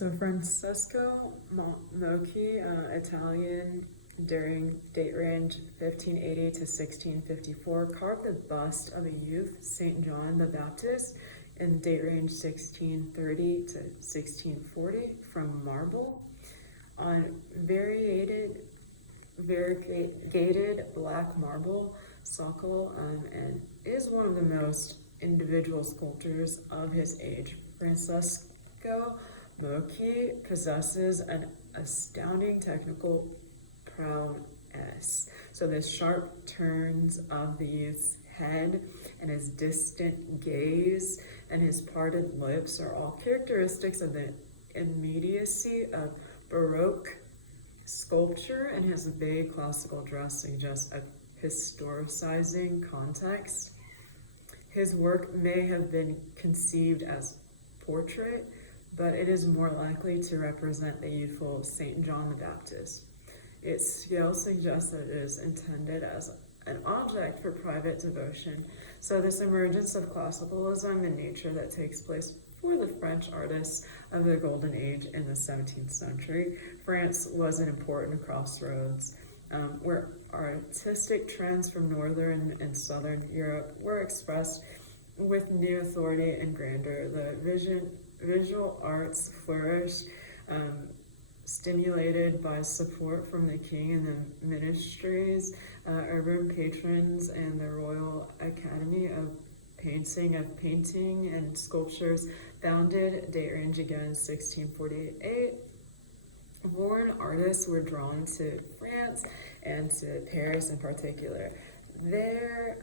So Francesco Mocchi, Italian, during date range 1580 to 1654, carved the bust of a youth, Saint John the Baptist, in date range 1630 to 1640 from marble on variegated black marble socle, and is one of the most individual sculptors of his age. Francesco Mocchi possesses an astounding technical prowess. So the sharp turns of the youth's head and his distant gaze and his parted lips are all characteristics of the immediacy of Baroque sculpture, and his vague classical dress suggests a historicizing context. His work may have been conceived as portrait, but it is more likely to represent the youthful Saint John the Baptist. Its scale suggests that it is intended as an object for private devotion. So this emergence of classicalism in nature that takes place for the French artists of the Golden Age in the 17th century. France was an important crossroads where artistic trends from Northern and Southern Europe were expressed with new authority and grandeur. The visual arts flourished, stimulated by support from the king and the ministries, urban patrons, and the Royal Academy of Painting and Sculptures, founded, date range again 1648. Foreign artists were drawn to France and to Paris in particular. There,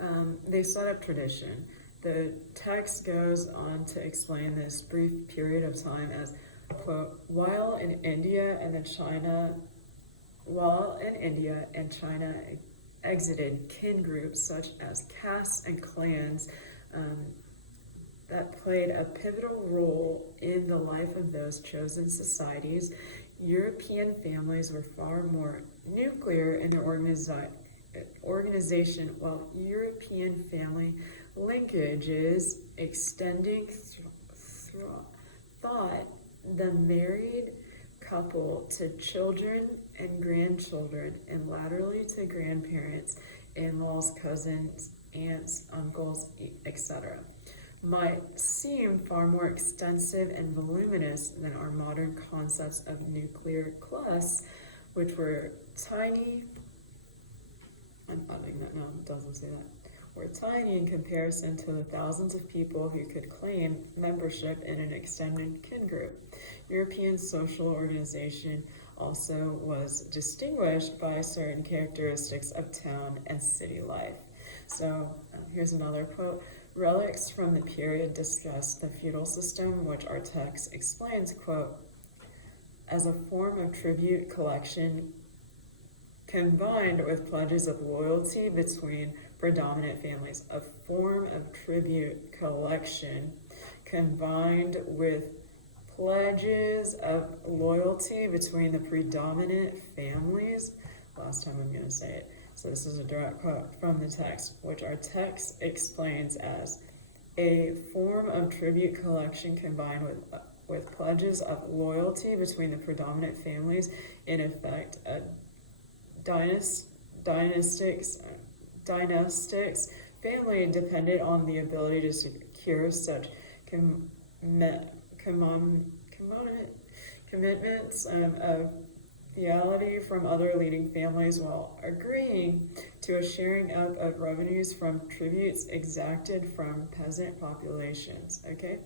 they set up tradition. The text goes on to explain this brief period of time as, quote, while in India and China exited kin groups such as castes and clans that played a pivotal role in the life of those chosen societies, European families were far more nuclear in their organization, while European family linkages extending thought the married couple to children and grandchildren, and laterally to grandparents, in-laws, cousins, aunts, uncles, etc., might seem far more extensive and voluminous than our modern concepts of nuclear class, which were tiny. I'm adding that now, it doesn't say that. Were tiny in comparison to the thousands of people who could claim membership in an extended kin group. European social organization also was distinguished by certain characteristics of town and city life. So here's another quote. Relics from the period discuss the feudal system, which our text explains, quote, as a form of tribute collection combined with pledges of loyalty between predominant families. A form of tribute collection combined with pledges of loyalty between the predominant families. Last time I'm going to say it. So this is a direct quote from the text, which our text explains as a form of tribute collection combined with pledges of loyalty between the predominant families, in effect, a dynastics family depended on the ability to secure such commitments of fealty from other leading families, while agreeing to a sharing up of revenues from tributes exacted from peasant populations. Okay,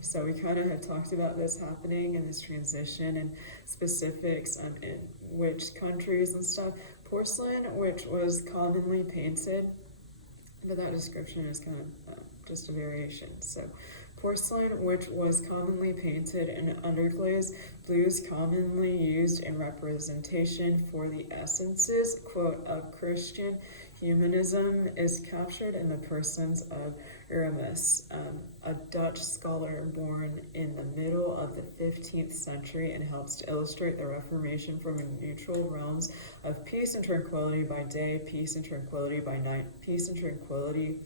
so we kind of had talked about this happening in this transition and specifics in which countries and stuff. Porcelain, which was commonly painted, but that description is kind of just a variation. So porcelain, which was commonly painted and underglazed, blues commonly used in representation for the essences, quote, of Christian humanism, is captured in the persons of Erasmus, a Dutch scholar born in the middle of the 15th century, and helps to illustrate the Reformation from neutral realms of peace and tranquility by day, peace and tranquility by night, peace and tranquility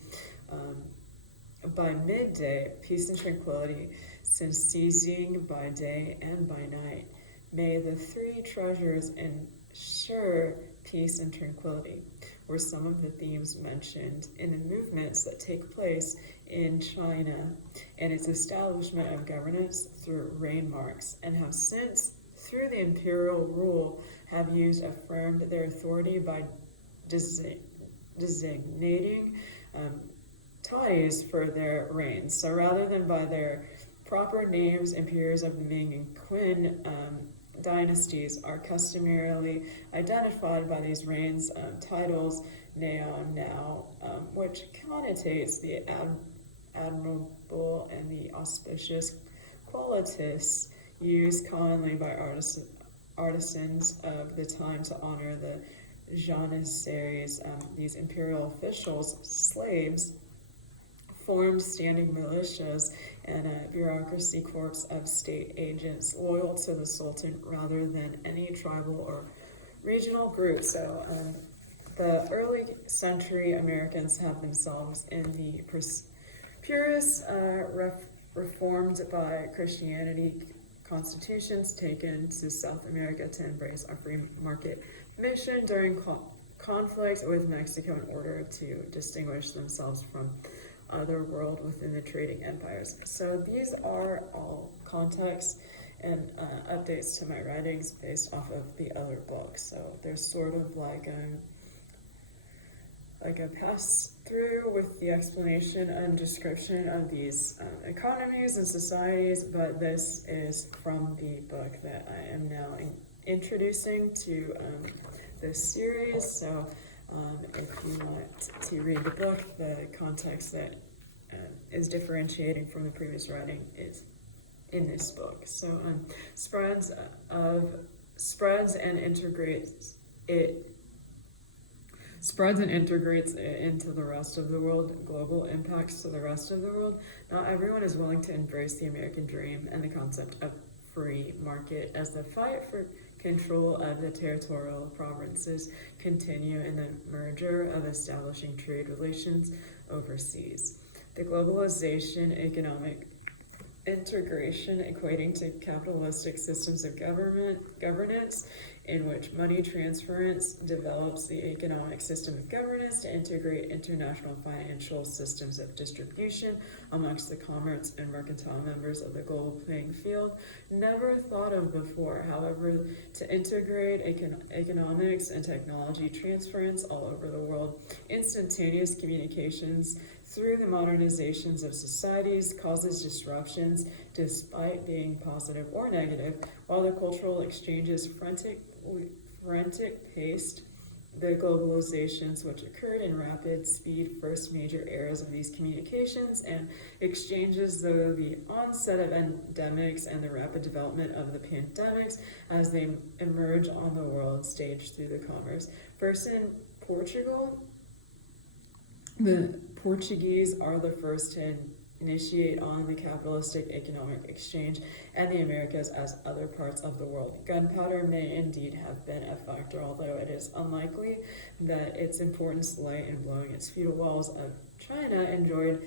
by midday, peace and tranquility, since ceasing by day and by night. May the three treasures ensure peace and tranquility, were some of the themes mentioned in the movements that take place in China and its establishment of governance through reign marks, and have since, through the imperial rule, have affirmed their authority by designating ties for their reigns. So rather than by their proper names, imperials of the Ming and Qin dynasties are customarily identified by these reigns titles, now, which connotates the admirable and the auspicious qualities used commonly by artisans of the time to honor the janissaries. These imperial officials, slaves, formed standing militias and a bureaucracy corps of state agents loyal to the Sultan rather than any tribal or regional group. So the early century Americans have themselves in the purest reformed by Christianity constitutions taken to South America to embrace our free market mission during conflict with Mexico in order to distinguish themselves from other world within the trading empires. So these are all context and updates to my writings based off of the other books. So there's sort of like a pass through with the explanation and description of these economies and societies, but this is from the book that I am now introducing to this series. So if you want to read the book, the context that is differentiating from the previous writing is in this book. So spreads and integrates it into the rest of the world, global impacts to the rest of the world. Not everyone is willing to embrace the American dream and the concept of free market as the fight for control of the territorial provinces continue in the merger of establishing trade relations overseas. The globalization, economic integration equating to capitalistic systems of governance in which money transference develops the economic system of governance to integrate international financial systems of distribution amongst the commerce and mercantile members of the global playing field, never thought of before. However, to integrate economics and technology transference all over the world, instantaneous communications through the modernizations of societies causes disruptions despite being positive or negative, while the cultural exchanges frantic paced the globalizations which occurred in rapid speed first major eras of these communications and exchanges, though the onset of endemics and the rapid development of the pandemics as they emerge on the world stage through the commerce. First in Portugal, the Portuguese are the first to initiate on the capitalistic economic exchange, and the Americas as other parts of the world. Gunpowder may indeed have been a factor, although it is unlikely that its importance lay in blowing its feudal walls of China enjoyed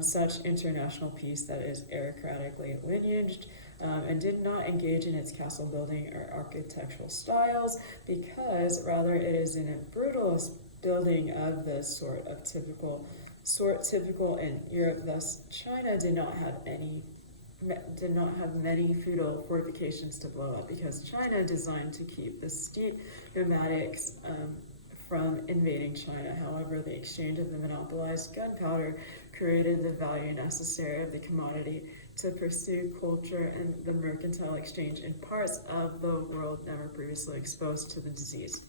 such international peace that is aristocratically lineaged and did not engage in its castle building or architectural styles, because rather it is in a brutalist building of the sort typical in Europe. Thus, China did not have many feudal fortifications to blow up, because China designed to keep the steep nomadics from invading China. However, the exchange of the monopolized gunpowder created the value necessary of the commodity to pursue culture and the mercantile exchange in parts of the world never previously exposed to the disease.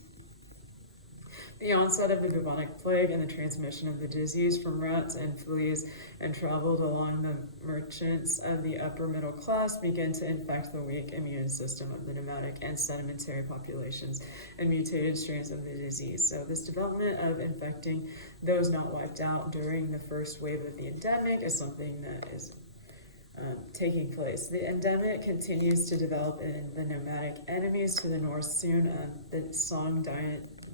The onset of the bubonic plague and the transmission of the disease from rats and fleas and traveled along the merchants of the upper middle class began to infect the weak immune system of the nomadic and sedimentary populations and mutated strains of the disease. So this development of infecting those not wiped out during the first wave of the endemic is something that is taking place. The endemic continues to develop in the nomadic enemies to the north. Soon the Song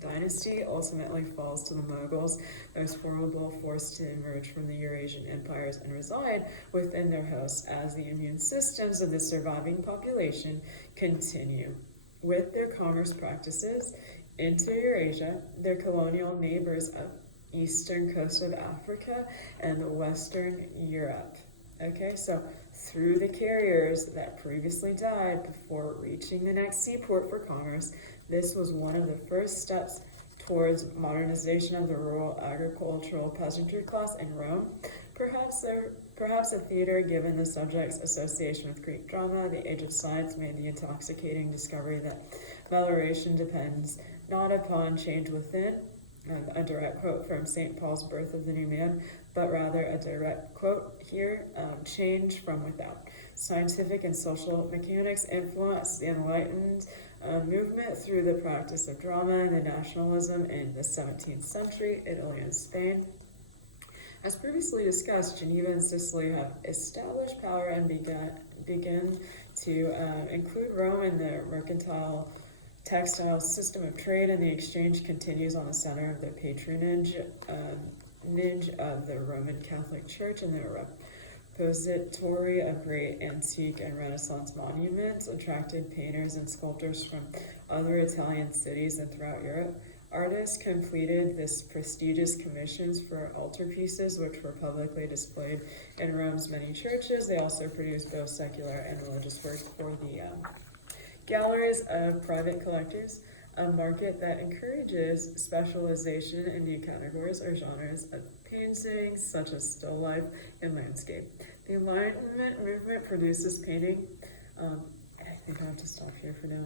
dynasty ultimately falls to the Mughals, those formidable forced to emerge from the Eurasian empires and reside within their hosts as the immune systems of the surviving population continue with their commerce practices into Eurasia, their colonial neighbors of eastern coast of Africa and Western Europe. Okay, so through the carriers that previously died before reaching the next seaport for commerce, this was one of the first steps towards modernization of the rural agricultural peasantry class in Rome. Perhaps a theater, given the subject's association with Greek drama, the Age of Science made the intoxicating discovery that melioration depends not upon change within, a direct quote from St. Paul's Birth of the New Man, but rather a direct quote here, change from without. Scientific and social mechanics influenced the Enlightened movement through the practice of drama and the nationalism in the 17th century, Italy and Spain. As previously discussed, Geneva and Sicily have established power and begin to include Rome in the mercantile textile system of trade, and the exchange continues on the center of the patronage of the Roman Catholic Church and the repository of great antique and Renaissance monuments, attracted painters and sculptors from other Italian cities and throughout Europe. Artists completed this prestigious commissions for altarpieces, which were publicly displayed in Rome's many churches. They also produced both secular and religious works for the galleries of private collectors, a market that encourages specialization in new categories or genres of paintings, such as still life and landscape. The Enlightenment movement produces painting. I think I'll have to stop here for now.